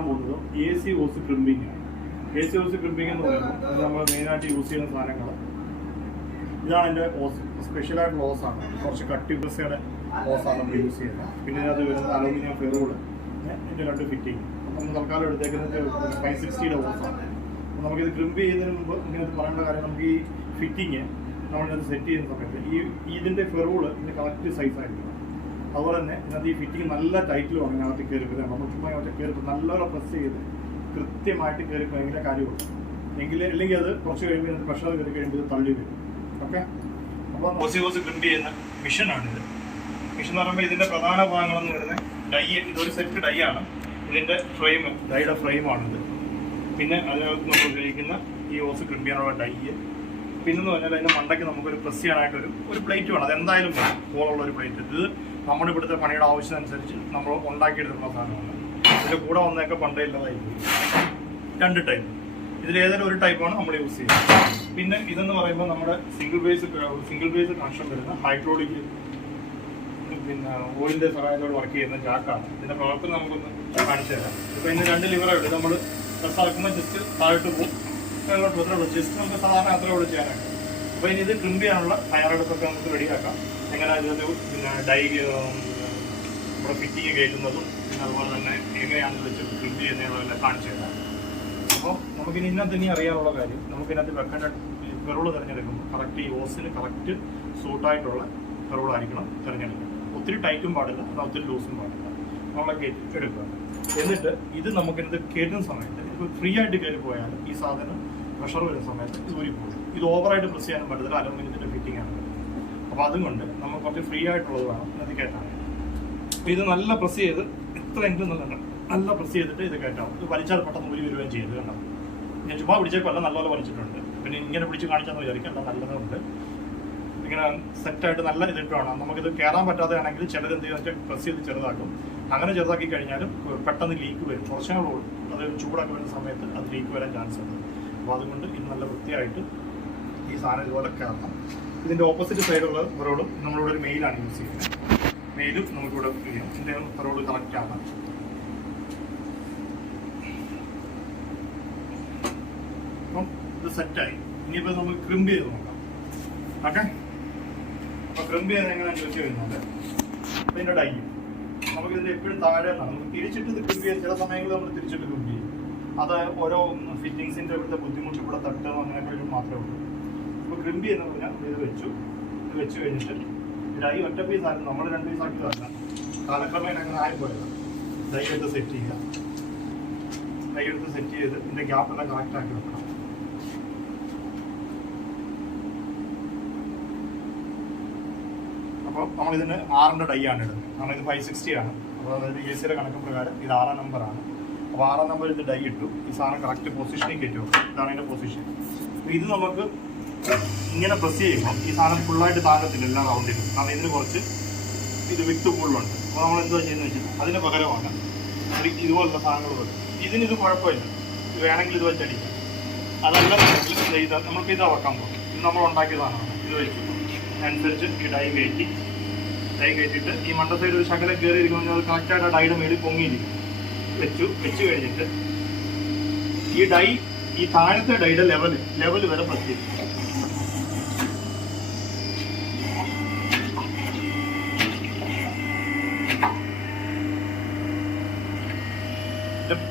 ചെയ്യാൻ പോകുന്നത് AC hose crimping ആണ്. AC hose crimping എന്ന് പറയുമ്പോൾ അത് നമ്മൾ മെയിനായിട്ട് യൂസ് ചെയ്യുന്ന സാധനങ്ങൾ. ഇതാണ് എൻ്റെ ഹോസ്, സ്പെഷ്യലായിട്ടുള്ള ഹോസാണ്. കുറച്ച് കട്ടി പ്രസ്സയുടെ ഹോസാണ് നമ്മൾ യൂസ് ചെയ്യുന്നത്. പിന്നെ അത് വരുന്നത് അലൂമിനിയം ഫെറോള്, ഇതിൻ്റെ 2 ഫിറ്റിങ്. അപ്പം തൽക്കാലം എടുത്തേക്കുന്നത് 560 ഹോസാണ്. അപ്പോൾ നമുക്കിത് ക്രിമ്പ് ചെയ്യുന്നതിന് മുമ്പ് ഇങ്ങനെ പറയേണ്ട കാര്യം, നമുക്ക് ഈ ഫിറ്റിങ് നമ്മളിത് സെറ്റ് ചെയ്യുന്ന സമയത്ത് ഇതിൻ്റെ ഫെറോള് ഇതിൻ്റെ കറക്റ്റ് സൈസായിരിക്കണം. അതുപോലെ തന്നെ ഇതിനകത്ത് ഈ ഫിറ്റിംഗ് നല്ല ടൈറ്റിൽ വേണം ഇതിനകത്ത് കയറി വരാൻ. നമ്മൾ ചുമ്മാ ഒറ്റ കയറി നല്ലോണം പ്രസ് ചെയ്ത് കൃത്യമായിട്ട് കയറി ഭയങ്കര കാര്യമുള്ളൂ. അല്ലെങ്കിൽ അത് കുറച്ച് കഴിയുമ്പോൾ ഇതിനകത്ത് പ്രഷർ കയറി കഴിയുമ്പോൾ തള്ളി വരും. ഓക്കെ, അപ്പോൾ ഹോസ് ക്രിമ്പ് ചെയ്യുന്ന മിഷനാണിത്. മിഷൻ എന്ന് പറയുമ്പോൾ ഇതിൻ്റെ പ്രധാന ഭാഗങ്ങളെന്ന് വരുന്നത് ഡൈ. ഇതൊരു സെറ്റ് ഡൈ ആണ്. ഇതിൻ്റെ ഫ്രെയിം, ഡൈയുടെ ഫ്രെയിമാണിത്. പിന്നെ അതിനകത്ത് നമ്മൾ ഉപയോഗിക്കുന്ന ഈ ഹോസ് ക്രിമ്പ് ചെയ്യാനുള്ള ഡൈ. പിന്നെന്ന് പറഞ്ഞാൽ അതിൻ്റെ മണ്ടയ്ക്ക് നമുക്കൊരു പ്രസ് ചെയ്യാനായിട്ടൊരു പ്ലേറ്റ് വേണം. അതെന്തായാലും വേണം, ഹോളുള്ള ഒരു പ്ലേറ്റ്. ഇത് നമ്മുടെ ഇവിടുത്തെ പണിയുടെ ആവശ്യമനുസരിച്ച് നമ്മൾ ഉണ്ടാക്കിയെടുക്കുന്ന സാധനമാണ്. ഇതിൻ്റെ കൂടെ വന്നതൊക്കെ പണ്ടേ ഇല്ലാതായിരിക്കും. 2 ടൈപ്പ്, ഇതിലേതെങ്കിലും ഒരു ടൈപ്പാണ് നമ്മൾ യൂസ് ചെയ്യുന്നത്. പിന്നെ ഇതെന്ന് പറയുമ്പോൾ നമ്മുടെ സിംഗിൾ ബേസ് കണക്ഷൻ വരുന്ന ഹൈഡ്രോളിക്, പിന്നെ ഓയിലിൻ്റെ സഹായത്തോടെ വർക്ക് ചെയ്യുന്ന ജാക്കാണ്. ഇതിൻ്റെ പ്രവർത്തനം നമുക്കൊന്ന് കാണിച്ചു തരാം. ഇപ്പോൾ ഇതിന് 2 ലിവറായിട്ട് നമ്മൾ പ്രസ്സാക്കുമ്പോൾ ജസ്റ്റ് താഴോട്ട് പോകും, ജസ്റ്റ് നമുക്ക് സാധാരണ അത്രയോട് ചെയ്യാനായിട്ട്. അപ്പോൾ ഇനി ഇത് ക്രിമ്പ് ചെയ്യാനുള്ള തയ്യാറെടുപ്പൊക്കെ നമുക്ക് റെഡിയാക്കാം. എങ്ങനെ ഇതിനകത്ത് പിന്നെ ഡൈ നമ്മുടെ ഫിറ്റിങ് കയറ്റുന്നതും പിന്നെ അതുപോലെ തന്നെ എങ്ങനെയാണെന്ന് വെച്ച് ക്രിമ്പ് ചെയ്യുന്നതെല്ലാം കാണിച്ചു തരാം. അപ്പോൾ നമുക്കിനി ഇതിനകത്ത് ഇനി അറിയാനുള്ള കാര്യം, നമുക്കിതിനകത്ത് വെക്കേണ്ട ഫെറോള് തിരഞ്ഞെടുക്കുമ്പോൾ കറക്റ്റ് ഈ ഹോസിന് കറക്റ്റ് സൂട്ടായിട്ടുള്ള ഫെറോളായിരിക്കണം തിരഞ്ഞെടുക്കുക. ഒത്തിരി ടൈറ്റും പാടില്ല, എന്നാൽ ഒത്തിരി ലൂസും പാടില്ല. നമ്മളെ കയറ്റി എടുക്കുക. എന്നിട്ട് ഇത് നമുക്കിത് കയറ്റുന്ന സമയത്ത് ഇപ്പോൾ ഫ്രീ ആയിട്ട് കയറി പോയാൽ ഈ സാധനം പ്രഷർ വരുന്ന സമയത്ത് ഇത് ഊരിപ്പോകും. ഇത് ഓവറായിട്ട് പ്രസ് ചെയ്യാനും പറ്റത്തില്ല, അലുമിനിയത്തിൻ്റെ ഫിറ്റിംഗ് ആണ്. അപ്പോൾ അതുകൊണ്ട് നമ്മൾ കുറച്ച് ഫ്രീ ആയിട്ടുള്ളത് വേണം ഇത് കയറ്റാനായിട്ട്. അപ്പോൾ ഇത് നല്ല പ്രസ് ചെയ്ത് എത്രയെങ്കിലും നല്ല പ്രസ് ചെയ്തിട്ട് ഇത് കയറ്റാം. ഇത് വലിച്ചാൽ പെട്ടെന്ന് ഊരി വരികയും ചെയ്ത് കണ്ടോ. ഞാൻ ചുമ്മാ പിടിച്ചേക്കല്ല, നല്ലപോലെ വലിച്ചിട്ടുണ്ട്. പിന്നെ ഇങ്ങനെ പിടിച്ച് കാണിച്ചാന്ന് വിചാരിക്കേണ്ട, നല്ലതുണ്ട്. ഇങ്ങനെ സെറ്റായിട്ട് നല്ല ഇതിട്ട് വേണം. നമുക്കിത് കയറാൻ പറ്റാതെയാണെങ്കിൽ ചിലത് എന്ത് ചെയ്യുക പ്രസ് ചെയ്ത് ചെറുതാക്കും. അങ്ങനെ ചെറുതാക്കി കഴിഞ്ഞാലും പെട്ടെന്ന് ലീക്ക് വരും. കുറച്ചുകൂടെ അത് ചൂടൊക്കെ വരുന്ന സമയത്ത് അത് ലീക്ക് വരാൻ ചാൻസ് ഉണ്ട്. അപ്പോൾ അതുകൊണ്ട് ഇത് നല്ല വൃത്തിയായിട്ട് ഈ സാധനം ഇതുപോലെ കയറണം. ഇതിൻ്റെ ഓപ്പോസിറ്റ് സൈഡുള്ള ഫെറോളും നമ്മളിവിടെ ഒരു മെയിലാണ് യൂസ് ചെയ്യുന്നത്. മെയിലും നമുക്കിവിടെ ചെയ്യാം. ഇതിൻ്റെ ഫെറോള് കറക്റ്റ് ആക്കാം. അപ്പം ഇത് സെറ്റായി. ഇനിയിപ്പോൾ നമുക്ക് ക്രിമ്പ് ചെയ്ത് നോക്കാം. ഓക്കെ, അപ്പോൾ ക്രിമ്പ് ചെയ്യുന്നത് എങ്ങനെയാണെന്ന് ചോദിച്ചു കഴിഞ്ഞാൽ അപ്പോൾ ഇതിൻ്റെ ഡൈ നമുക്കിതിൻ്റെ എപ്പോഴും താഴെ നമുക്ക് തിരിച്ചിട്ട് ഇത് ക്രിമ്പ് ചെയ്യാൻ ചില സമയങ്ങളിൽ നമ്മൾ തിരിച്ചിട്ട് ക്രിമ്പ് ചെയ്യും. അത് ഓരോ ഫിറ്റിങ്സിൻ്റെ ഇവിടുത്തെ ബുദ്ധിമുട്ട് ഇവിടെ തട്ടുക അങ്ങനെയൊക്കെ ഒരു മാത്രമേ ഉള്ളൂ. ഇപ്പോൾ ക്രിമ്പ് ചെയ്യുന്ന പറഞ്ഞാൽ ഇത് വെച്ച് കഴിഞ്ഞിട്ട് ഡൈ ഒറ്റ പീസ് ആയിരുന്നു, നമ്മൾ 2 പീസ് ആക്കിയതല്ല. കാലക്രമേണ അങ്ങനെ ആയിപ്പോയത്. ഡൈ എടുത്ത് സെറ്റ് ചെയ്യുക. ഡൈ എടുത്ത് സെറ്റ് ചെയ്ത് ഇതിൻ്റെ ഗ്യാപ്പെല്ലാം കറക്റ്റ് ആക്കി വെക്കണം. അപ്പോൾ നമ്മളിതിന് 6ൻ്റെ ഡൈ ആണ് ഇടുന്നത്. കാരണം ഇത് 560 ആണ്. അപ്പോൾ അതായത് AC കണക്ക് പ്രകാരം ഇത് 6ാം നമ്പറാണ്. അപ്പോൾ 6ാം നമ്പറിൽ ഇത് ഡൈ ഇട്ടു. ഈ സാധനം കറക്റ്റ് പൊസിഷനിൽ കയറ്റും. ഇതാണ് അതിൻ്റെ പൊസിഷൻ. അപ്പോൾ ഇത് നമുക്ക് ഇങ്ങനെ പ്രസ് ചെയ്യുമ്പോൾ ഈ സാധനം ഫുള്ളായിട്ട് താഴത്തില്ല എല്ലാ റൗണ്ടിലും. കാരണം ഇതിന് കുറച്ച് ഇത് വിത്ത് കൂടുതലുണ്ട്. അപ്പോൾ നമ്മൾ എന്താ ചെയ്യുന്നത് വെച്ചാൽ അതിന് പകരമാണ് ഇതുപോലുള്ള സാധനങ്ങൾ വരും. ഇതിനിത് കുഴപ്പമില്ല, ഇത് വേണമെങ്കിൽ ഇത് വെച്ചടിക്കാം. അതല്ല നമ്മൾക്ക് ഇതാ വെക്കാൻ പോകും. ഇത് നമ്മൾ ഉണ്ടാക്കിയ സാധനമാണ്. ഇത് വെച്ചു അനുസരിച്ച് ഈ ഡൈ കയറ്റിയിട്ട് ഈ മണ്ട സൈഡ് ഒരു ശകലം കയറിയിരിക്കുമ്പോൾ അത് കറക്റ്റായിട്ട് ആ ഡൈയുടെ മേളിൽ പൊങ്ങിയിരിക്കും. വെച്ച് കഴിഞ്ഞിട്ട് ഈ താഴത്തെ ഡൈയുടെ ലെവൽ വരെ പ്രസ് ചെയ്യും.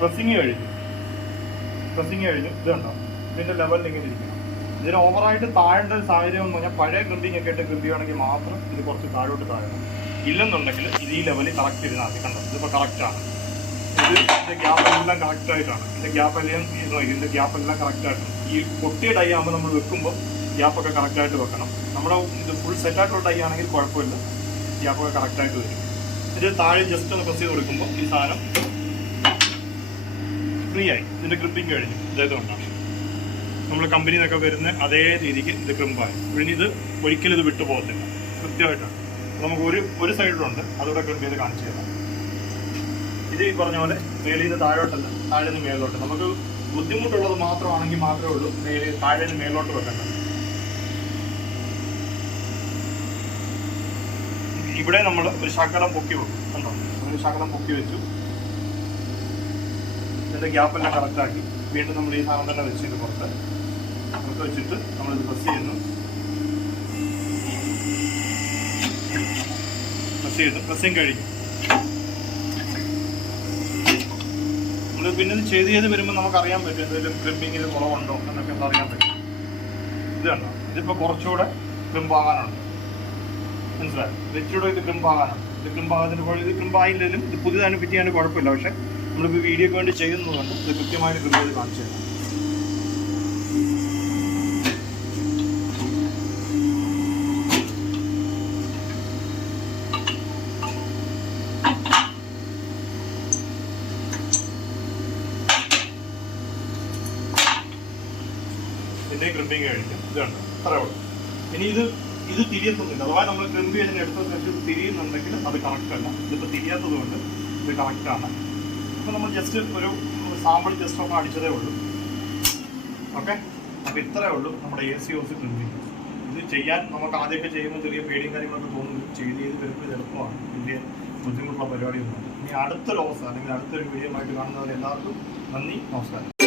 പ്രസ്സിങ് കഴിഞ്ഞു ഇത് കണ്ടോ, ഇതിൻ്റെ ലെവലിൽ ഇങ്ങനെ ഇരിക്കണം. ഇതിന് ഓവറായിട്ട് താഴേണ്ട ഒരു സാഹചര്യം എന്ന് പറഞ്ഞാൽ പഴയ ക്രിമ്പിങ് ഒക്കെ ആയിട്ട് ക്രിമ്പ് ചെയ്യുകയാണെങ്കിൽ മാത്രം ഇത് കുറച്ച് താഴോട്ട് താഴണം. ഇല്ലെന്നുണ്ടെങ്കിൽ ഇത് ഈ ലെവലിൽ കറക്റ്റ് ഇരുന്നാൽ മതി. കണ്ടോ, ഇതിപ്പോൾ കറക്റ്റാണ്. ഇതിൻ്റെ ഗ്യാപ്പെല്ലാം കറക്റ്റായിട്ടാണ്. ഇതിൻ്റെ ഗ്യാപ്പെല്ലാം കറക്റ്റായിട്ടാണ്. ഈ പൊട്ടിയ ഡൈ ആകുമ്പോൾ നമ്മൾ വെക്കുമ്പോൾ ഗ്യാപ്പൊക്കെ കറക്റ്റായിട്ട് വെക്കണം. നമ്മുടെ ഇത് ഫുൾ സെറ്റായിട്ടുള്ള ഡൈ ആണെങ്കിൽ കുഴപ്പമില്ല, ഗ്യാപ്പൊക്കെ കറക്റ്റായിട്ട് വരും. ഇത് താഴെ ജസ്റ്റ് ഒന്ന് പ്രസ് ചെയ്ത് കൊടുക്കുമ്പോൾ ഈ സാധനം ഫ്രീ ആയി. ഇതിൻ്റെ ക്രിമ്പിങ് കഴിഞ്ഞു. ഇതേതുകൊണ്ടാണ് നമ്മൾ കമ്പനിയിൽ നിന്നൊക്കെ വരുന്ന അതേ രീതിക്ക് ഇത് ക്രിമ്പായി. പിന്നെ ഇത് ഒരിക്കലും ഇത് വിട്ടു പോകത്തില്ല, കൃത്യമായിട്ടാണ്. നമുക്ക് ഒരു സൈഡിലുണ്ട്, അതുകൂടെ ക്രിമ്പ് ചെയ്ത് കാണിച്ചു തരാം. ഇത് ഈ പറഞ്ഞ പോലെ മേളിൽ നിന്ന് താഴോട്ടല്ല, താഴെ നിന്ന് മേലോട്ട്. നമുക്ക് ബുദ്ധിമുട്ടുള്ളത് മാത്രമാണെങ്കിൽ മാത്രമേ ഉള്ളൂ താഴെ നിന്ന് മേലോട്ട് വെക്കേണ്ടത്. ഇവിടെ നമ്മൾ ഒരു ശകലം പൊക്കി വെക്കും. കണ്ടോ, ഒരു ശകലം പൊക്കി വെച്ചു. ഇതിൻ്റെ ഗ്യാപ്പെല്ലാം കറക്റ്റാക്കി വീണ്ടും നമ്മൾ ഈ സാധനം തന്നെ വെച്ചിട്ട് പുറത്ത് വെച്ചിട്ട് നമ്മളിത് പ്രസ് ചെയ്യുന്നു. പ്രസ്സിങ് കഴിഞ്ഞു. നമ്മൾ പിന്നെ ഇത് ചെയ്ത് വരുമ്പോൾ നമുക്കറിയാൻ പറ്റും എന്തെങ്കിലും ക്രിമ്പിങ്ങിൽ കുറവുണ്ടോ എന്നൊക്കെ അറിയാൻ പറ്റും. ഇത് കണ്ടോ, ഇതിപ്പോൾ കുറച്ചുകൂടെ ക്രിമ്പാകാനുണ്ട്. മനസ്സിലായി? വെച്ചുകൂടെ ഇത് ക്രിമ്പാകാനുണ്ട്. ഇത് ക്രിമ്പാകത്തിൻ്റെ ഇത് ക്രിമ്പായില്ലെങ്കിലും ഇത് പുതിയതാണ് ഫിറ്റ് ചെയ്യാൻ കുഴപ്പമില്ല. പക്ഷേ നമ്മളിപ്പോൾ വീഡിയോക്ക് വേണ്ടി ചെയ്യുന്നതുകൊണ്ട് ഇത് കൃത്യമായിട്ട് ക്രിമ്പ് ചെയ്ത് കാണിച്ചു തരാം. ഇതിൻ്റെ ക്രിമ്പിങ് കഴിഞ്ഞു. ഇത് കണ്ടോ, അത്രേ ഉള്ളൂ. ഇനി ഇത് തിരിയത്തൊന്നുമില്ല. അഥവാ നമ്മൾ ക്രിമ്പ് ചെയ്തിന് എടുത്ത ശേഷം ഇത് തിരിയുന്നുണ്ടെങ്കിൽ അത് കറക്റ്റ് അല്ല. ഇതിപ്പോൾ തിരിയാത്തത് കൊണ്ട് ഇത് കറക്റ്റാണ്. അപ്പോൾ നമ്മൾ ജസ്റ്റ് ഒരു സാമ്പിൾ ജസ്റ്റ് ഒന്ന് അടിച്ചതേ ഉള്ളൂ. ഓക്കെ, അപ്പോൾ ഇത്രയേ ഉള്ളൂ നമ്മുടെ AC ഹോസ് ക്രിമ്പിങ്. ഇത് ചെയ്യാൻ നമുക്ക് ആദ്യമൊക്കെ ചെയ്യുമ്പോൾ ചെറിയ പേടിയും കാര്യങ്ങളൊക്കെ തോന്നുന്നു. ചെയ്ത് വരുമ്പോൾ ഇത് എളുപ്പമാണ്. വലിയ ബുദ്ധിമുട്ടുള്ള പരിപാടിയൊന്നുമില്ല. ഇനി അടുത്തൊരു ഹോസ് അല്ലെങ്കിൽ അടുത്തൊരു വീഡിയോ ആയിട്ട് കാണുന്നവരെല്ലാവർക്കും നന്ദി, നമസ്കാരം.